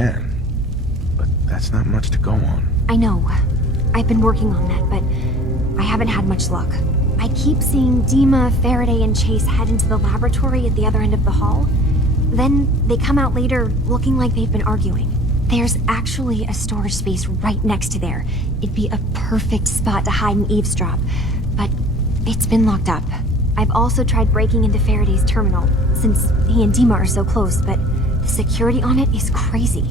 can. But that's not much to go on. I know. I've been working on that, but I haven't had much luck. I keep seeing Dima, Faraday, and Chase head into the laboratory at the other end of the hall. Then they come out later looking like they've been arguing. There's actually a storage space right next to there. It'd be a perfect spot to hide and eavesdrop, but it's been locked up. I've also tried breaking into Faraday's terminal, since he and Dima are so close, but the security on it is crazy.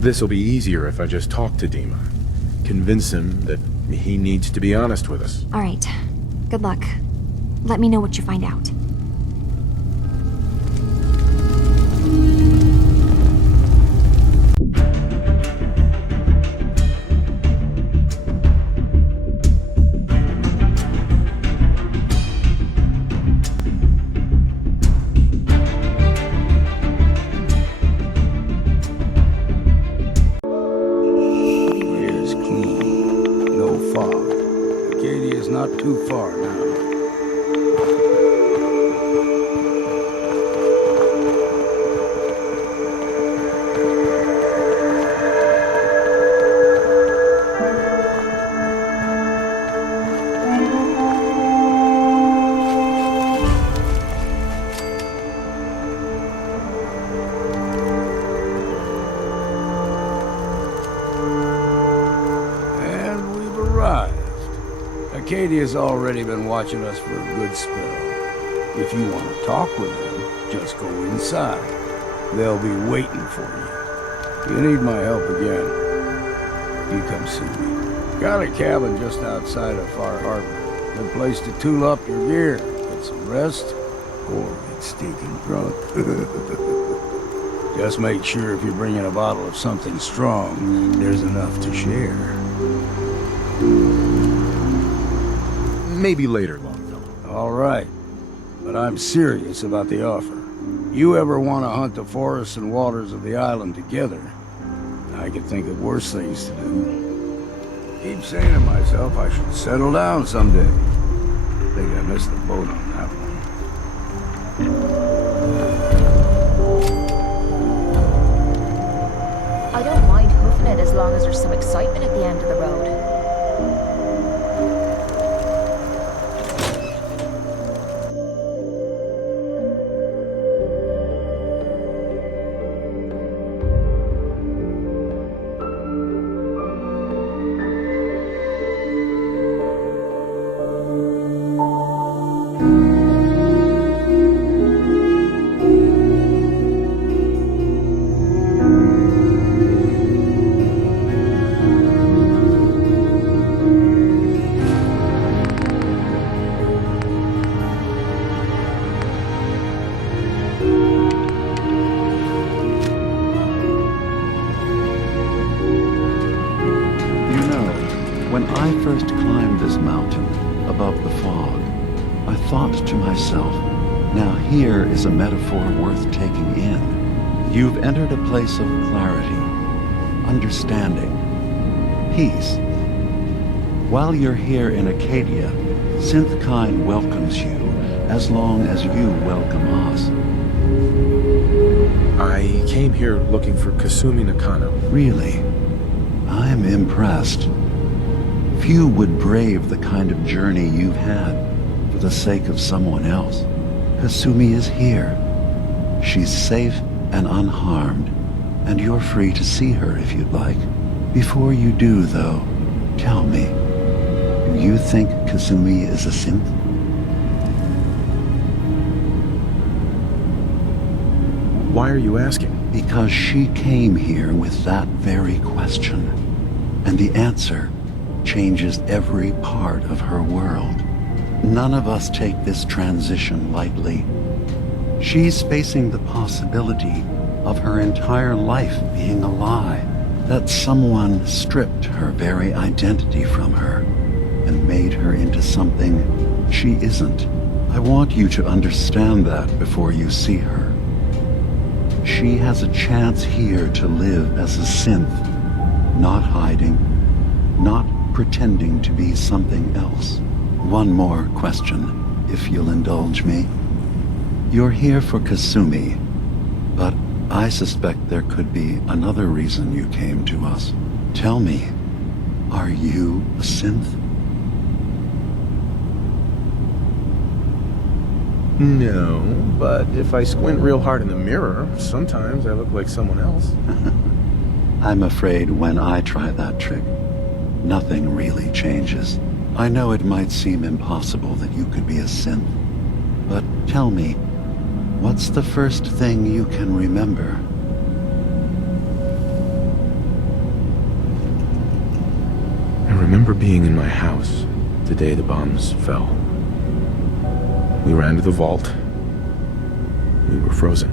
This'll be easier if I just talk to Dima. Convince him that he needs to be honest with us. All right. Good luck. Let me know what you find out. Too far now. And we've arrived. Acadia's already been watching us for a good spell. If you want to talk with them, just go inside. They'll be waiting for you. If you need my help again, you come see me. Got a cabin just outside of Far Harbor. Good place to tool up your gear, get some rest, or get stinking drunk. Just make sure if you're bringing a bottle of something strong, there's enough to share. Maybe later, Longfellow. All right, but I'm serious about the offer. You ever want to hunt the forests and waters of the island together, I can think of worse things to do. Keep saying to myself I should settle down someday. Think I missed the boat on that one. I don't mind hoofing it as long as there's some excitement at the end of the road. When I first climbed this mountain above the fog, I thought to myself, now here is a metaphor worth taking in. You've entered a place of clarity, understanding, peace. While you're here in Acadia, Synth-Kind welcomes you as long as you welcome us. I came here looking for Kasumi Nakano. Really? I'm impressed. Few would brave the kind of journey you've had for the sake of someone else. Kasumi is here. She's safe and unharmed, and you're free to see her if you'd like. Before you do, though, tell me, do you think Kasumi is a synth? Why are you asking? Because she came here with that very question, and the answer changes every part of her world. None of us take this transition lightly. She's facing the possibility of her entire life being a lie, that someone stripped her very identity from her and made her into something she isn't. I want you to understand that before you see her. She has a chance here to live as a synth, not hiding, not pretending to be something else. One more question. if you'll indulge me. You're here for Kasumi, but I suspect there could be another reason you came to us. Tell me, are you a synth? No, but if I squint real hard in the mirror, sometimes I look like someone else. I'm afraid when I try that trick, nothing really changes. I know it might seem impossible that you could be a synth, but tell me, what's the first thing you can remember? I remember being in my house the day the bombs fell. We ran to the vault. We were frozen.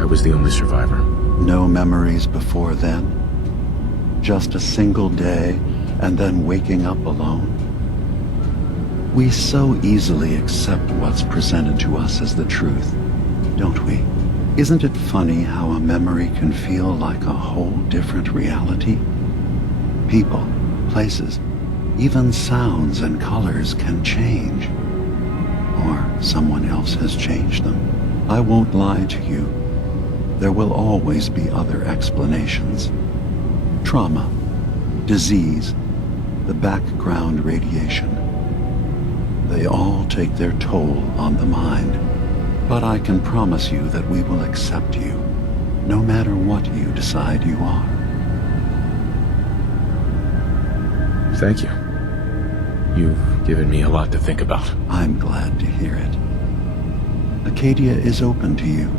I was the only survivor. No memories before then? Just a single day and then waking up alone? We so easily accept what's presented to us as the truth, don't we? Isn't it funny how a memory can feel like a whole different reality? People, places, even sounds and colors can change. Or someone else has changed them. I won't lie to you. There will always be other explanations. Trauma, disease, the background radiation. They all take their toll on the mind. But I can promise you that we will accept you, no matter what you decide you are. Thank you. You've given me a lot to think about. I'm glad to hear it. Acadia is open to you.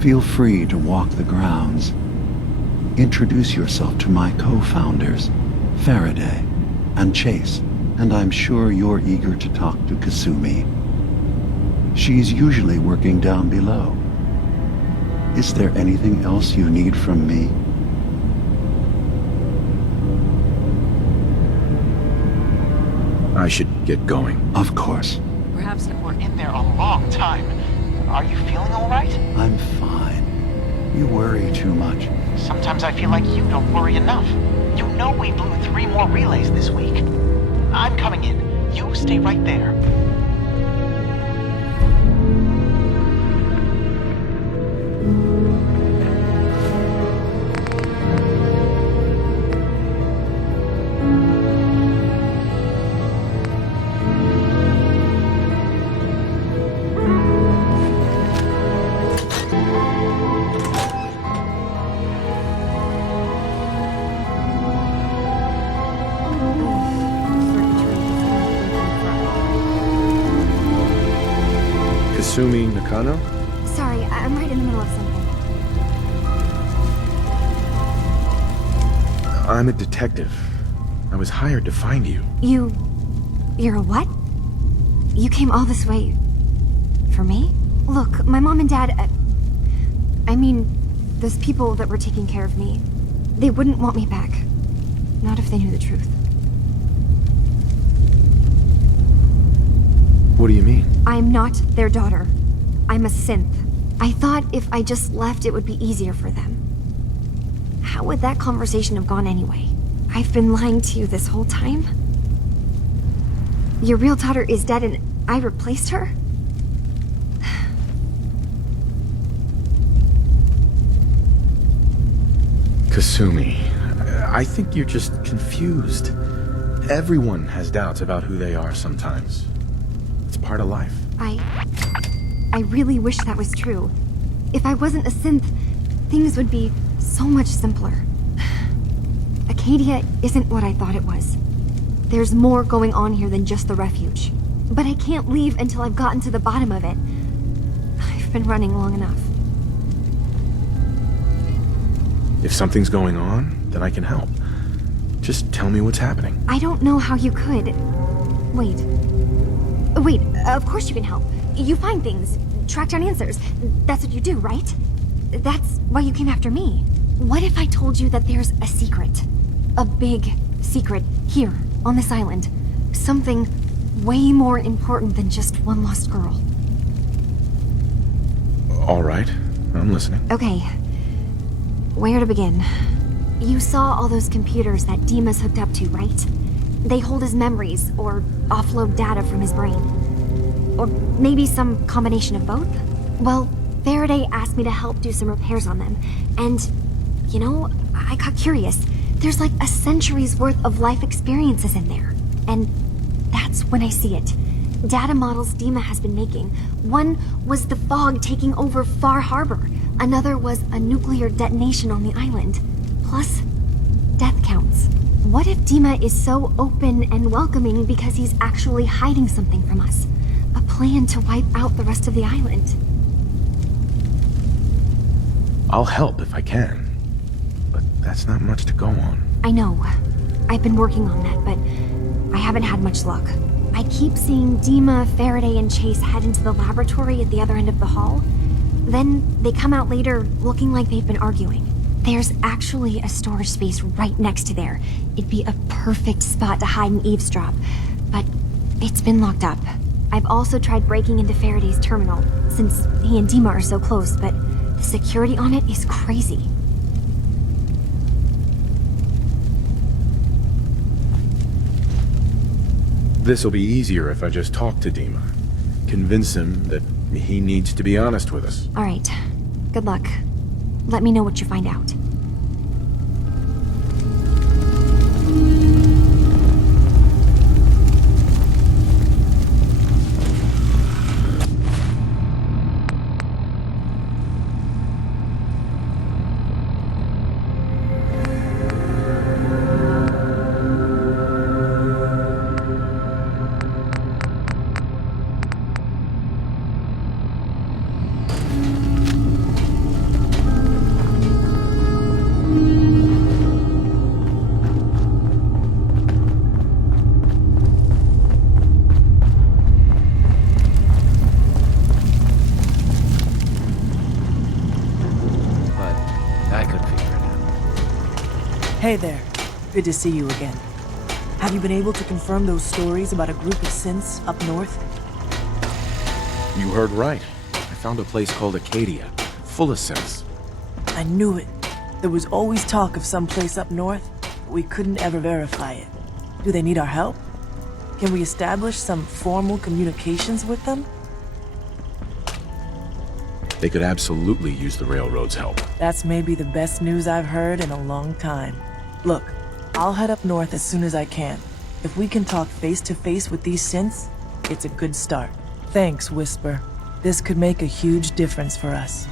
Feel free to walk the grounds. Introduce yourself to my co-founders, Faraday and Chase, and I'm sure you're eager to talk to Kasumi. She's usually working down below. Is there anything else you need from me? I should get going. Of course. Perhaps we're in there a long time. Are you feeling all right? I'm fine. You worry too much. Sometimes I feel like you don't worry enough. You know we blew 3 more relays this week. I'm coming in. You stay right there. Kasumi Nakano? Sorry, I'm right in the middle of something. I'm a detective. I was hired to find you. You're a what? You came all this way... for me? Look, my mom and dad... I mean, those people that were taking care of me, they wouldn't want me back. Not if they knew the truth. What do you mean? I'm not their daughter. I'm a synth. I thought if I just left, it would be easier for them. How would that conversation have gone anyway? I've been lying to you this whole time? Your real daughter is dead and I replaced her? Kasumi, I think you're just confused. Everyone has doubts about who they are sometimes. It's part of life. I really wish that was true. If I wasn't a synth, things would be so much simpler. Acadia isn't what I thought it was. There's more going on here than just the refuge. But I can't leave until I've gotten to the bottom of it. I've been running long enough. If something's going on, then I can help. Just tell me what's happening. I don't know how you could. Wait, of course you can help. You find things, track down answers. That's what you do, right? That's why you came after me. What if I told you that there's a secret? A big secret here, on this island. Something way more important than just one lost girl. All right, I'm listening. Okay, where to begin? You saw all those computers that Dima's hooked up to, right? They hold his memories or offload data from his brain. Or maybe some combination of both? Well, Faraday asked me to help do some repairs on them, and, you know, I got curious. There's like a century's worth of life experiences in there, and that's when I see it. Data models Dima has been making. One was the fog taking over Far Harbor. Another was a nuclear detonation on the island. Plus, death counts. What if Dima is so open and welcoming because he's actually hiding something from us? A plan to wipe out the rest of the island. I'll help if I can, but that's not much to go on. I know. I've been working on that, but I haven't had much luck. I keep seeing Dima, Faraday, and Chase head into the laboratory at the other end of the hall. Then they come out later looking like they've been arguing. There's actually a storage space right next to there. It'd be a perfect spot to hide and eavesdrop, but it's been locked up. I've also tried breaking into Faraday's terminal, since he and Dima are so close, but the security on it is crazy. This'll be easier if I just talk to Dima. Convince him that he needs to be honest with us. All right. Good luck. Let me know what you find out. Hey there. Good to see you again. Have you been able to confirm those stories about a group of synths up north? You heard right. I found a place called Acadia, full of synths. I knew it. There was always talk of some place up north, but we couldn't ever verify it. Do they need our help? Can we establish some formal communications with them? They could absolutely use the railroad's help. That's maybe the best news I've heard in a long time. Look, I'll head up north as soon as I can. If we can talk face to face with these synths, it's a good start. Thanks, Whisper. This could make a huge difference for us.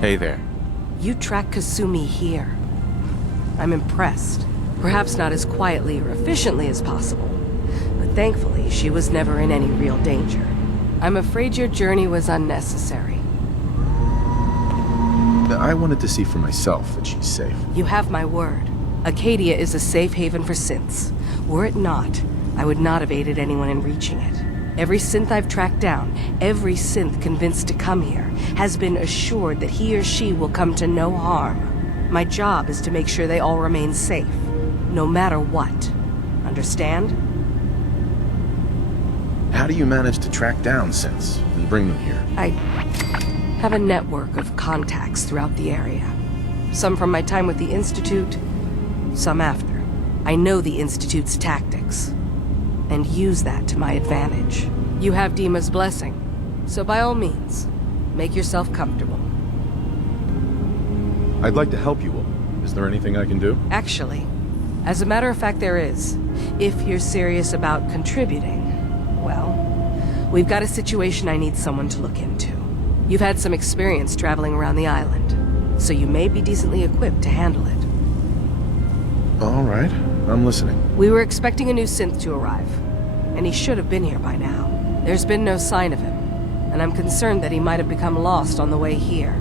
Hey there. You track Kasumi here. I'm impressed. Perhaps not as quietly or efficiently as possible, but thankfully she was never in any real danger. I'm afraid your journey was unnecessary. I wanted to see for myself that she's safe. You have my word. Acadia is a safe haven for synths. Were it not, I would not have aided anyone in reaching it. Every synth I've tracked down, every synth convinced to come here, has been assured that he or she will come to no harm. My job is to make sure they all remain safe, no matter what. Understand? How do you manage to track down synths and bring them here? I have a network of contacts throughout the area. Some from my time with the Institute, some after. I know the Institute's tactics, and use that to my advantage. You have Dima's blessing, so by all means, make yourself comfortable. I'd like to help you all. Is there anything I can do? Actually, as a matter of fact, there is. If you're serious about contributing, well, we've got a situation I need someone to look into. You've had some experience traveling around the island, so you may be decently equipped to handle it. All right, I'm listening. We were expecting a new synth to arrive, and he should have been here by now. There's been no sign of him, and I'm concerned that he might have become lost on the way here.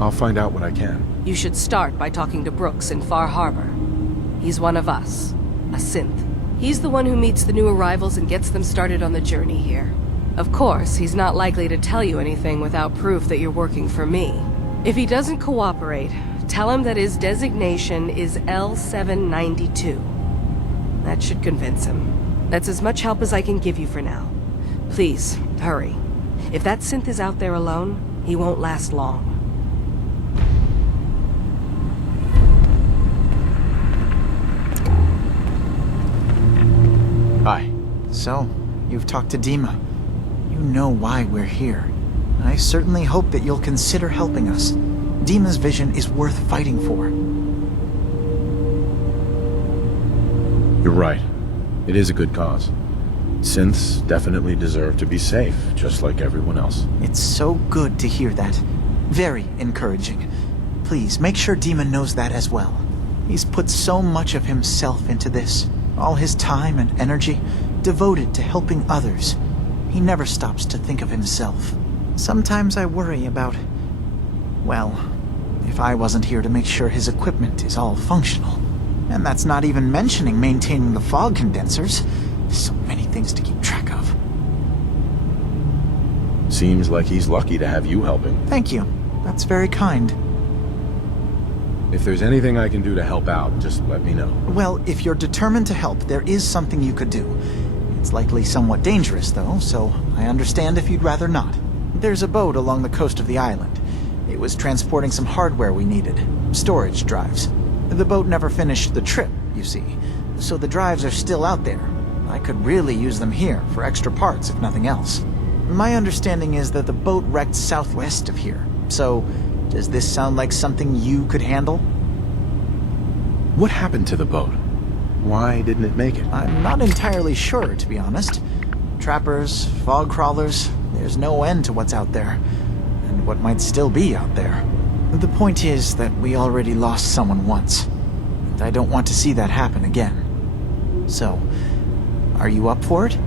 I'll find out what I can. You should start by talking to Brooks in Far Harbor. He's one of us, a synth. He's the one who meets the new arrivals and gets them started on the journey here. Of course, he's not likely to tell you anything without proof that you're working for me. If he doesn't cooperate, tell him that his designation is L792. That should convince him. That's as much help as I can give you for now. Please, hurry. If that synth is out there alone, he won't last long. Hi. So, you've talked to Dima. You know why we're here. I certainly hope that you'll consider helping us. Dima's vision is worth fighting for. You're right. It is a good cause. Synths definitely deserve to be safe, just like everyone else. It's so good to hear that. Very encouraging. Please, make sure Dima knows that as well. He's put so much of himself into this. All his time and energy devoted to helping others. He never stops to think of himself. Sometimes I worry about... well, if I wasn't here to make sure his equipment is all functional. And that's not even mentioning maintaining the fog condensers. So many things to keep track of. Seems like he's lucky to have you helping. Thank you. That's very kind. If there's anything I can do to help out, just let me know. Well, if you're determined to help, there is something you could do. It's likely somewhat dangerous, though, so I understand if you'd rather not. There's a boat along the coast of the island. It was transporting some hardware we needed. Storage drives. The boat never finished the trip, you see, so the drives are still out there. I could really use them here for extra parts, if nothing else. My understanding is that the boat wrecked southwest of here, so does this sound like something you could handle? What happened to the boat? Why didn't it make it? I'm not entirely sure, to be honest. Trappers, fog crawlers, there's no end to what's out there, and what might still be out there. The point is that we already lost someone once, and I don't want to see that happen again. So, are you up for it?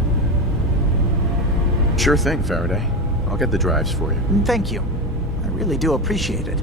Sure thing, Faraday. I'll get the drives for you. Thank you. I really do appreciate it.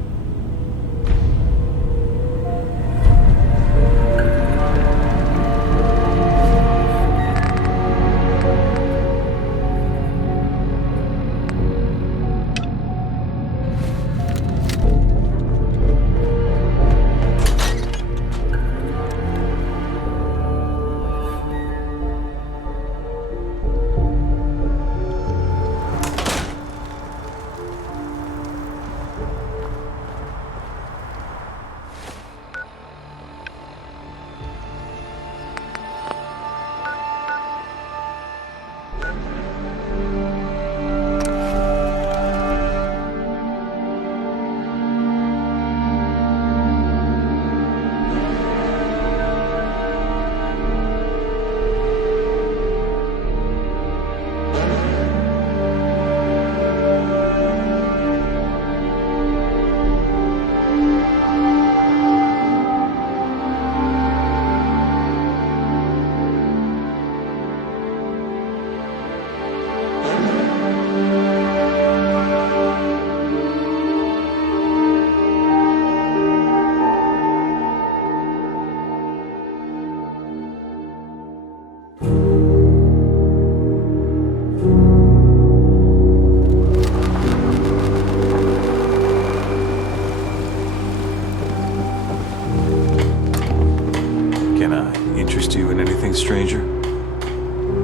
Stranger?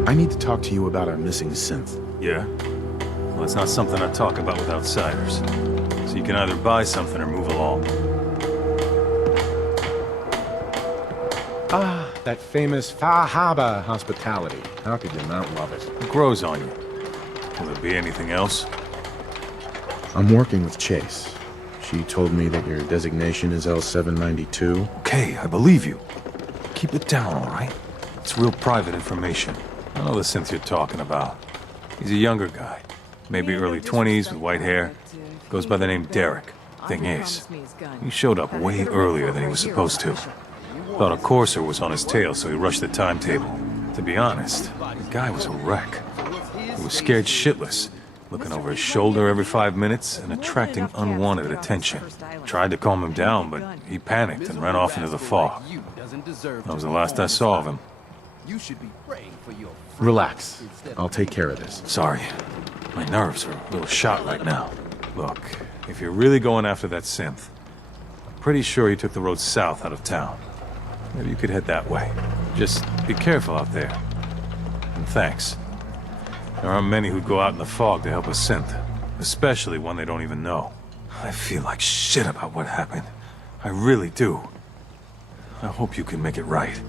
I need to talk to you about our missing synth. Yeah? Well, it's not something I talk about with outsiders. So you can either buy something or move along. Ah, that famous Fahaba hospitality. How could you not love it? It grows on you. Will there be anything else? I'm working with Chase. She told me that your designation is L792. Okay, I believe you. Keep it down, all right? It's real private information. I know the synth you're talking about. He's a younger guy. Maybe early 20s with white hair. Goes by the name Derek. Thing is, he showed up way earlier than he was supposed to. Thought a courser was on his tail, so he rushed the timetable. To be honest, the guy was a wreck. He was scared shitless, looking over his shoulder every 5 minutes and attracting unwanted attention. Tried to calm him down, but he panicked and ran off into the fog. That was the last I saw of him. Relax. I'll take care of this. Sorry. My nerves are a little shot right now. Look, if you're really going after that synth, I'm pretty sure he took the road south out of town. Maybe you could head that way. Just be careful out there. And thanks. There aren't many who'd go out in the fog to help a synth, especially one they don't even know. I feel like shit about what happened. I really do. I hope you can make it right.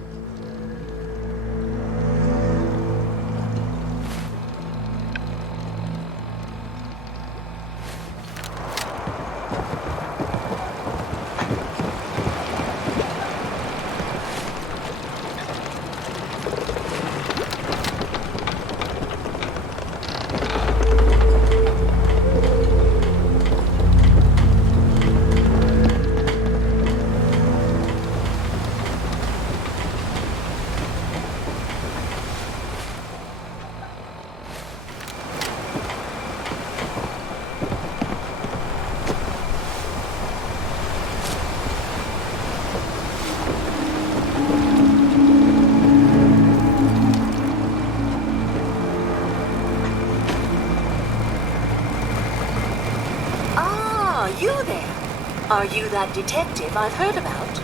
You there? Are you that detective I've heard about?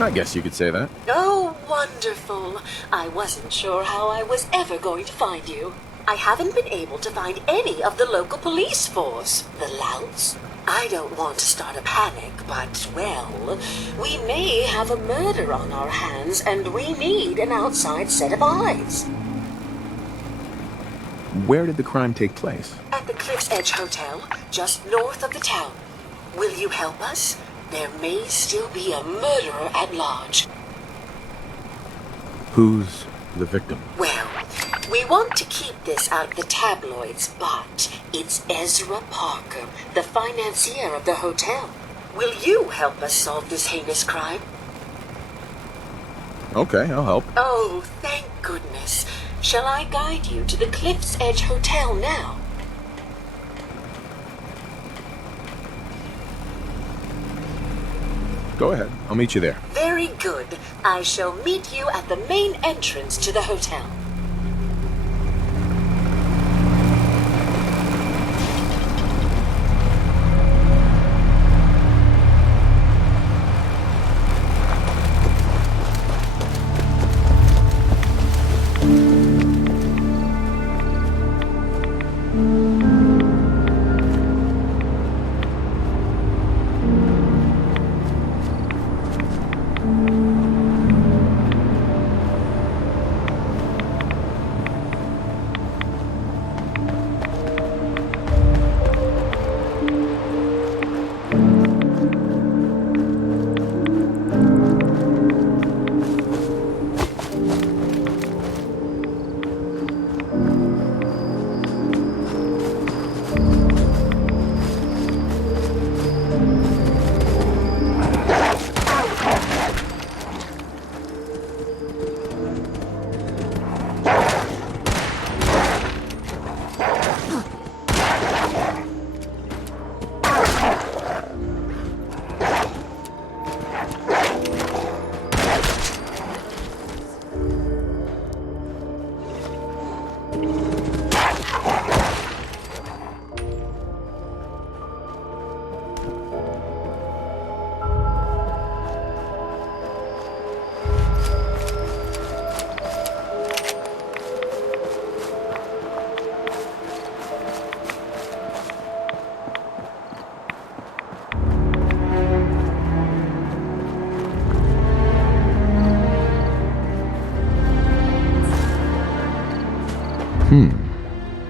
I guess you could say that. Oh, wonderful. I wasn't sure how I was ever going to find you. I haven't been able to find any of the local police force. The louts? I don't want to start a panic, but, well, we may have a murder on our hands and we need an outside set of eyes. Where did the crime take place? At the Cliff's Edge Hotel, just north of the town. Will you help us? There may still be a murderer at large. Who's the victim? Well, we want to keep this out of the tabloids, but it's Ezra Parker, the financier of the hotel. Will you help us solve this heinous crime? Okay, I'll help. Oh, thank goodness. Shall I guide you to the Cliff's Edge Hotel now? Go ahead. I'll meet you there. Very good. I shall meet you at the main entrance to the hotel.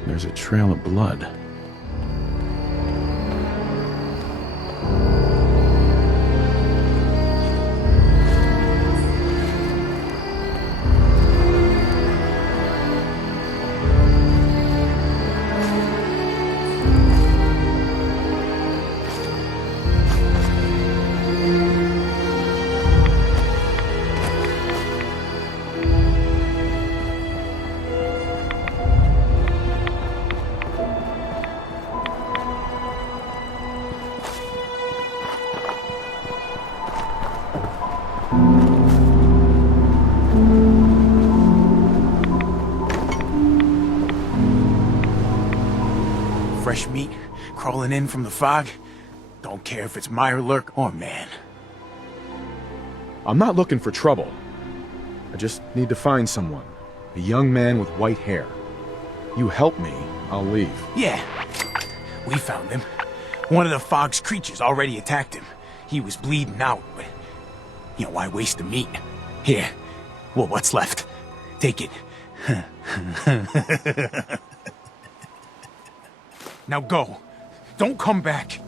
There's a trail of blood. Fresh meat crawling in from the fog. Don't care if it's Meyer Lurk or man. I'm not looking for trouble. I just need to find someone. A young man with white hair. You help me, I'll leave. Yeah. We found him. One of the fog's creatures already attacked him. He was bleeding out, but... why waste the meat? Here. Well, what's left? Take it. Now go. Don't come back.